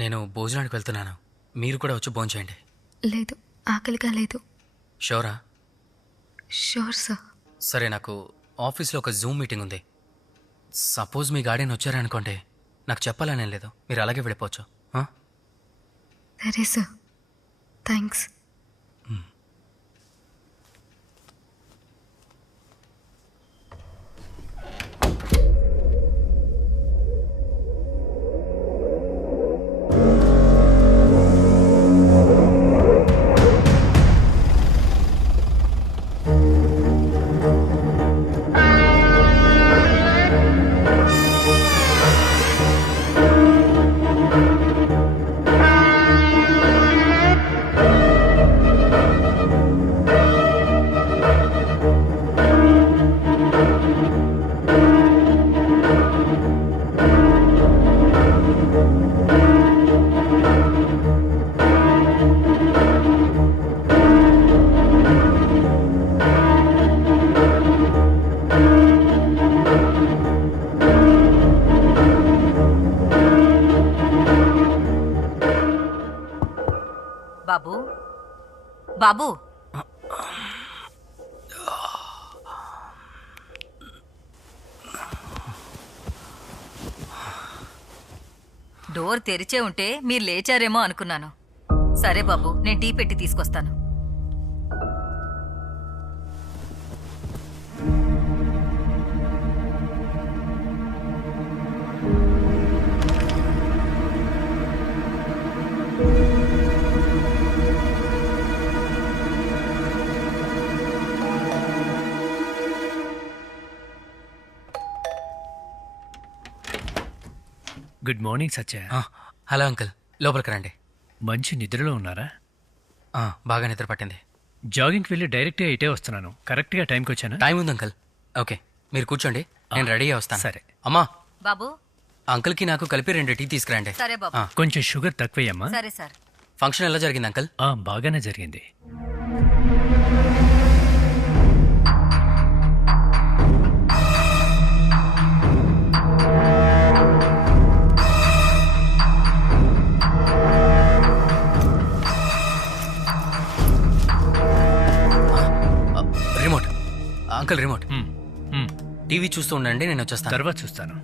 నేను భోజనానికి వెళ్తున్నాను, మీరు కూడా వచ్చి భోంచేయండి. లేదు, ఆకలిగా లేదు. షూరా? Sure sir. సరే, నాకు ఆఫీస్లో ఒక జూమ్ మీటింగ్ ఉంది. సపోజ్ మీ గార్డెన్ వచ్చారనుకోండి, నాకు చెప్పాలనే లేదు, మీరు అలాగే వెళ్ళిపోవచ్చు. సరే సార్, థ్యాంక్స్. బాబు, బాబు, డోర్ తెరిచే ఉంటే మీరు లేచారేమో అనుకున్నాను. సరే బాబు, నేను టీ పెట్టి తీసుకొస్తాను. గుడ్ మార్నింగ్ సత్య. హలో అంకుల్, లోపలికి రండి. మంచి నిద్రలో ఉన్నారా? బాగా నిద్ర పట్టింది. జాగింగ్కి వెళ్ళి డైరెక్ట్గా ఇటే వస్తున్నాను. కరెక్ట్గా టైంకి వచ్చాను. టైం ఉంది అంకుల్. ఓకే, మీరు కూర్చోండి, నేను రెడీగా వస్తాను. సరే అమ్మా, బాబు, అంకుల్కి నాకు కలిపి 2 టీ తీసుకురండి. సరే బాబు. కొంచెం షుగర్ తక్కువయ్యమ్మా. సరే సార్. ఫంక్షన్ ఎలా జరిగింది అంకుల్? బాగానే జరిగింది. Remote uncle, remote. టీవీ చూస్తూ ఉండండి, నేను వచ్చేస్తాను. తర్వాత చూస్తాను.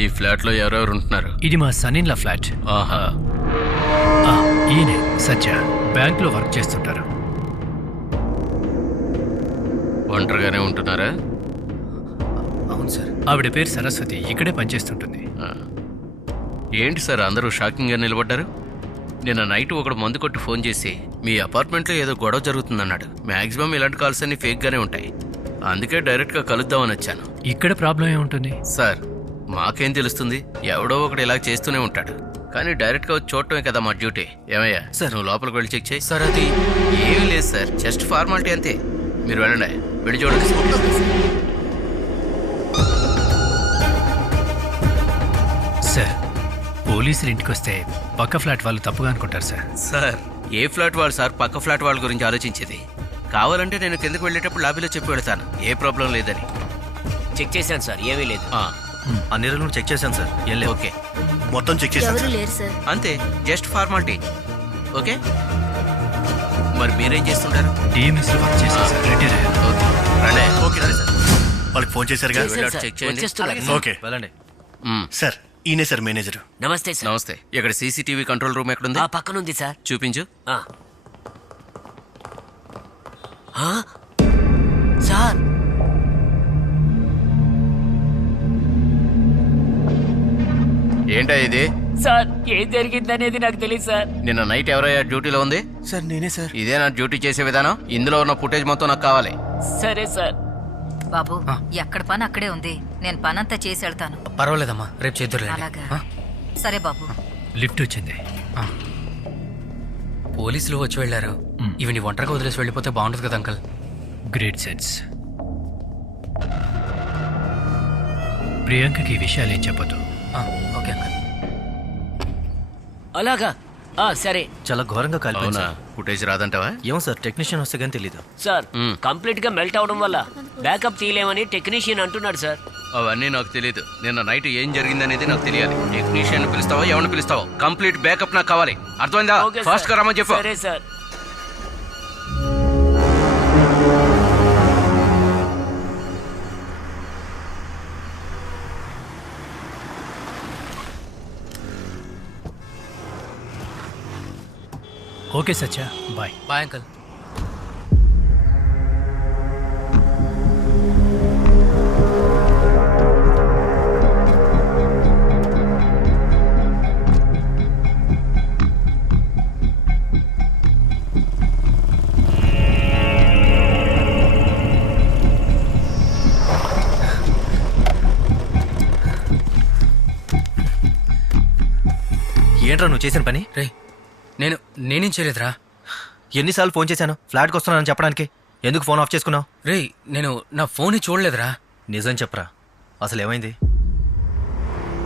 ఈ ఫ్లాట్లో ఎవరెవరు ఉంటున్నారు? ఇది మా సన్నిన్ల ఫ్లాట్. ఈయనే సత్య, బ్యాంక్లో వర్క్ చేస్తుంటారు. ఒంటరిగానే ఉంటున్నారా? అవును సార్. ఆవిడ పేరు సరస్వతి, ఇక్కడే పనిచేస్తుంటుంది. ఏంటి సార్ అందరూ షాకింగ్గా నిలబడ్డారు? నిన్న నైట్ ఒకడు మందు కొట్టి ఫోన్ చేసి మీ అపార్ట్మెంట్లో ఏదో గొడవ జరుగుతుందన్నాడు. మ్యాక్సిమం ఇలాంటి కాల్స్ అన్ని ఫేక్గానే ఉంటాయి, అందుకే డైరెక్ట్గా కలుద్దామని వచ్చాను. ఇక్కడ ప్రాబ్లం ఏముంటుంది సార్, మాకేం తెలుస్తుంది? ఎవడో ఒకడు ఇలా చేస్తూనే ఉంటాడు, కానీ డైరెక్ట్గా వచ్చి చూడటమే కదా మా డ్యూటీ. ఏమయ్యా సార్, నువ్వు లోపలికి వెళ్ళి చెక్ చేయి. సార్, అది ఏమీ లేదు సార్, జస్ట్ ఫార్మాలిటీ అంతే. మీరు వెళ్ళండి, వెళ్ళి చూడండి. సార్, పోలీసులు ఇంటికి వస్తే పక్క ఫ్లాట్ వాళ్ళు తప్పుగా అనుకుంటారు సార్. సార్, ఏ ఫ్లాట్ వాళ్ళు సార్ పక్క ఫ్లాట్ వాళ్ళ గురించి ఆలోచించేది? కావాలంటే నేను కిందకు వెళ్ళేటప్పుడు లాబీలో చెప్పి వెళ్తాను, ఏ ప్రాబ్లం లేదని. చెక్ చేశాను సార్, ఏమీ లేదు. అన్ని రోజులు చెక్ చేశాను సార్, ఏం లేదు. ఓకే, మొత్తం చెక్ చేశాను సార్. అంతే, జస్ట్ ఫార్మాలిటీ. ఓకే, మరి మీరేం చేస్తుంటారు? డిఎంఎస్లో వర్క్ చేశాను సార్, రిటైర్ అయ్యాను. ఓకే, రండి. Okay sir. వాళ్ళకి ఫోన్ చేశారుగా? చేశాను సార్. చెక్ చేయండి. వచ్చేస్తున్నారు. ఓకే వెళ్ళండి. సార్, ఈయనే సార్ మేనేజర్. నమస్తే సార్. నమస్తే. ఇక్కడ సీసీటీవీ కంట్రోల్ రూమ్ ఎక్కడుంది? ఆ పక్కనుంది సార్. చూపించు. ఆ. ఆ? సార్ ఏంటా ఇది? సార్ ఏం జరిగిందనేది నాకు తెలియదు సార్. నిన్న నైట్ ఎవరయ్యా డ్యూటీలో ఉంది? సార్ నేనే సార్. ఇదే నా డ్యూటీ చేసే విధానం. ఇందులో ఉన్న ఫుటేజ్ మొత్తం నాకు కావాలి. సరే సార్. బాబు ఎక్కడ పని అక్కడే ఉంది. నేను పనంతా చేసి వెళ్తాను. పర్వాలేదమ్మా, రేపు చేద్దురులేండి. అలాగా ఆ? సరే బాబు. లిఫ్ట్ వచ్చింది. ఆ. పోలీసులు వచ్చి వెళ్ళారు. ఇవన్నీ ఒంటరిగా వదిలేసి వెళ్ళిపోతే బాగుంటుంది కదా అంకల్. Great sense. ప్రియాంకకి ఈ విషయాలు ఏం చెప్పదు. Okay uncle. అలాగా సరే చాలా ఘోరంగా కాలిపోయింది అవునా? సార్. ఫుటేజ్ రాదంటావా? ఏమో సార్, టెక్నీషియన్ వస్తే కానీ తెలీదు. సార్. కంప్లీట్ గా మెల్ట్ అవడం వల్ల బ్యాకప్ తీయలేమని టెక్నీషియన్ అంటున్నాడు సార్. అవన్నీ నాకు తెలియదు. నిన్న నైట్ ఏం జరిగిందనేది నాకు తెలియాలి. టెక్నీషియన్ పిలుస్తావా, ఎవరిని పిలుస్తావో కంప్లీట్ బ్యాకప్ నాకు కావాలి. అర్థమైందా? ఓకే ఫాస్ట్ గా సార్. రమ్మని చెప్పు. సరే sir. Okay Satya, bye. Bye uncle. ఏంట్రా నువ్వు చేసిన పని? రే నేనేం చేయలేదురా. ఎన్నిసార్లు ఫోన్ చేశాను ఫ్లాట్కి వస్తున్నానని చెప్పడానికి? ఎందుకు ఫోన్ ఆఫ్ చేసుకున్నావు? రే నేను నా ఫోన్ చూడలేదురా. నిజం చెప్పరా, అసలు ఏమైంది?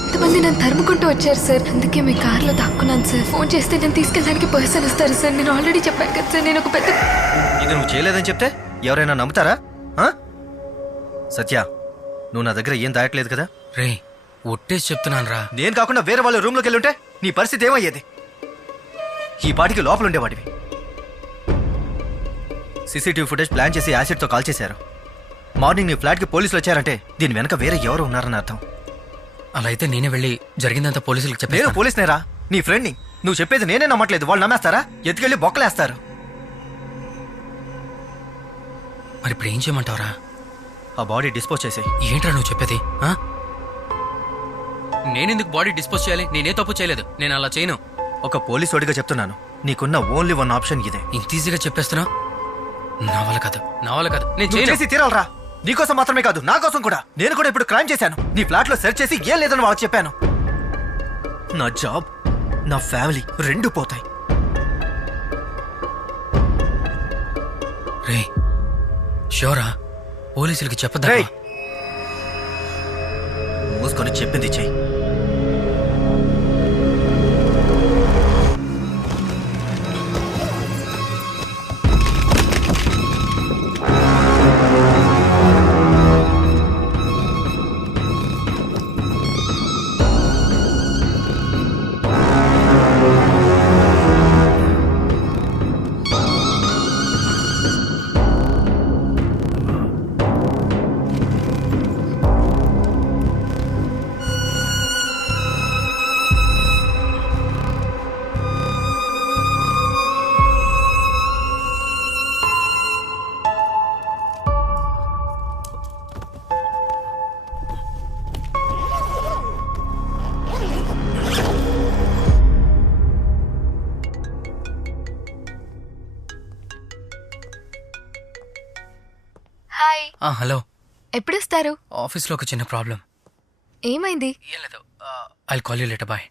ఇంతమంది నన్ను తరుముకుంటూ వచ్చారు సార్. అందుకే మీ కార్లో దాక్కున్నాను సార్. ఫోన్ చేస్తే నేను తీసుకెళ్ళడానికి పర్సన్ వస్తారు సార్. నేను ఆల్రెడీ చెప్పాను కదా సార్, నేను ఒక పెద్ద... ఇది నువ్వు చేయలేదని చెప్తే ఎవరైనా నమ్ముతారా? ఆ? సత్య, నువ్వు నా దగ్గర ఏం దాయట్లేదు కదా? రే ఒట్టేసి చెప్తున్నాను రా. నేను కాకుండా వేరే వాళ్ళ రూమ్లోకి వెళ్ళుంటే నీ పరిస్థితి ఏమయ్యేది? ఈ పాటికి లోపల ఉండేవాడివి. సీసీటీవీ ఫుటేజ్ ప్లాన్ చేసి యాసిడ్తో కాల్ చేశారు. మార్నింగ్ నీ ఫ్లాట్కి పోలీసులు వచ్చారంటే దీని వెనక వేరే ఎవరు ఉన్నారని అర్థం. అలా అయితే నేనే వెళ్ళి జరిగిందంతా పోలీసులకు నేను చెప్పాను. పోలీసునేరా, నీ ఫ్రెండ్ని. నువ్వు చెప్పేది నేనే నమ్మట్లేదు. వాళ్ళు నమ్మేస్తారా? ఎత్తుకెళ్ళి బొక్కలేస్తారు. మరి ఇప్పుడు ఏం చేయమంటావురా? ఆ బాడీ డిస్పోజ్ చేసేయ్. ఏంట్రా నువ్వు చెప్పేది? నేనెందుకు బాడీ డిస్పోజ్ చేయాలి? నేనే తప్పు చేయలేదు. నేను అలా చేయను. ఒక పోలీసోడిగా చెప్తున్నాను, నీకున్న ఓన్లీ వన్ ఆప్షన్ ఇదే. ఇంత ఈజీగా చెప్పేస్తున్నా? నా వల్ల కాదు. నేను నువ్వు చేయను. చేసి తీరాలరా. నీకోసం మాత్రమే కాదు, నా కోసం కూడా. నేను కూడా ఇప్పుడు క్రైమ్ చేశాను. నీ ఫ్లాట్ లో సెర్చ్ చేసి ఏం లేదని వాళ్ళకి చెప్పాను. నా జాబ్, నా ఫ్యామిలీ రెండు పోతాయి. రే షోరా? పోలీసులకి చెప్పదా? రేయ్, మూసుకొని చెప్పింది చెయ్యి. హాయ్. హలో. ఎప్పుడు వస్తారు? ఆఫీస్లో ఒక చిన్న ప్రాబ్లం. ఏమైంది? ఏం లేదు. I call you later. Bye.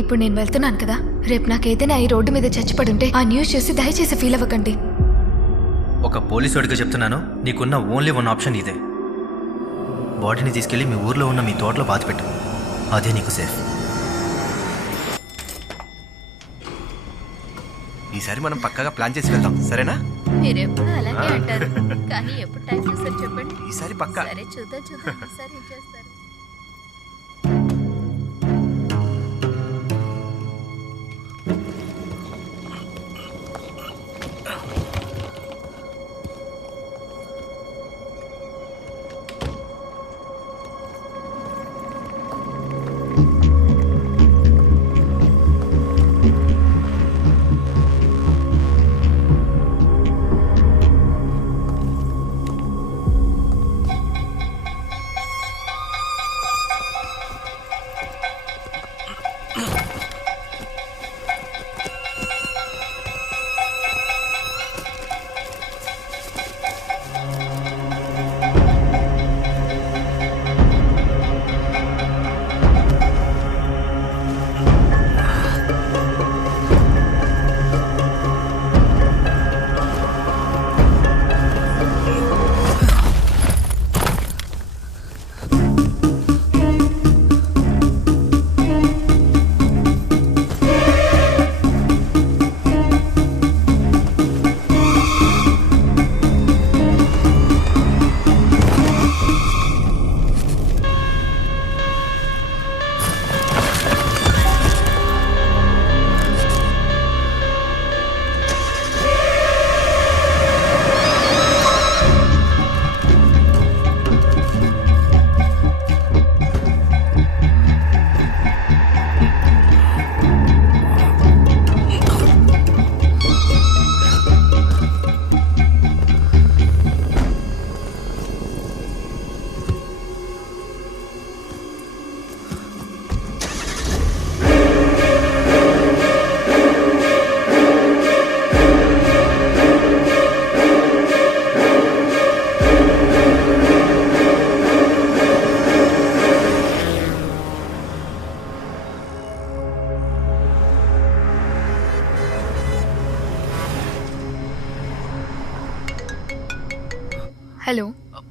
ఇప్పుడు నేను వెళ్తున్నాను కదా. రేపు నాకేదైనా ఈ రోడ్డు మీద చచ్చిపడుంటే ఆ న్యూస్ చూసి దయచేసి ఫీల్ అవ్వకండి. ఒక పోలీసోడిగా చెప్తున్నాను, నీకున్న ఓన్లీ వన్ ఆప్షన్ ఇదే. బాడీని తీసుకెళ్లి మీ ఊర్లో ఉన్న మీ తోటలో పాతిపెట్టు. అదే నీకు సేఫ్. ఈసారి మనం పక్కాగా ప్లాన్ చేసి వెళ్దాం, సరేనా? మీరెప్పుడు అలాగే అంటారు, కానీ ఎప్పుడు టైం చూస్తారు చెప్పండి. ఈసారి పక్కా. సరే చూద్దాం ఈసారి ఏం చేస్తారు. హలో.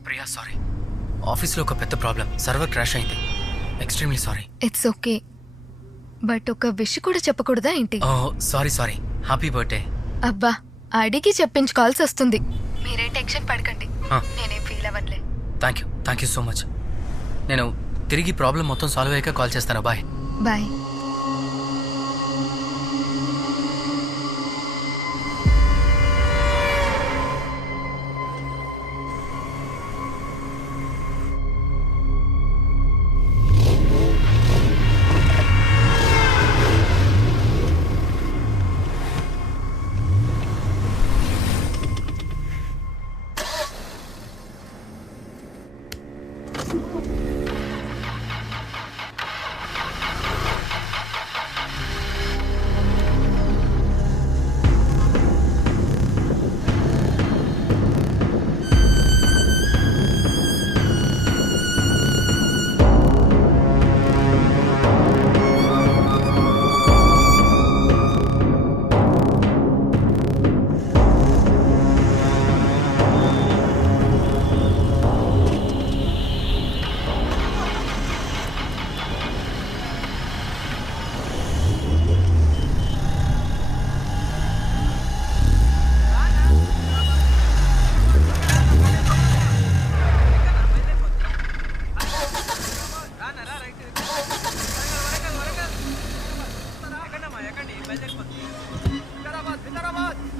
ప్రియా సారీ, ఆఫీస్లో ఒక పెద్ద ప్రాబ్లం, సర్వర్ క్రాష్ అయింది. Extremely sorry. It's okay, but ఒక విష్ కూడా చెప్పకూడదా ఏంటి? Sorry sorry, happy birthday. అబ్బా, అడిగి చెప్పించుకోవాల్సి వస్తుంది. మీరే టెన్షన్ పడకండి, నేనేం ఫీల్ అవ్వట్లే. Thank you so much. నేను తిరిగి ప్రాబ్లం మొత్తం సాల్వ్ అయ్యాక కాల్ చేస్తాను. Bye bye.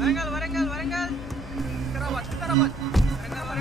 వరంగల్ వరంగల్ వరంగల్ వరంగల్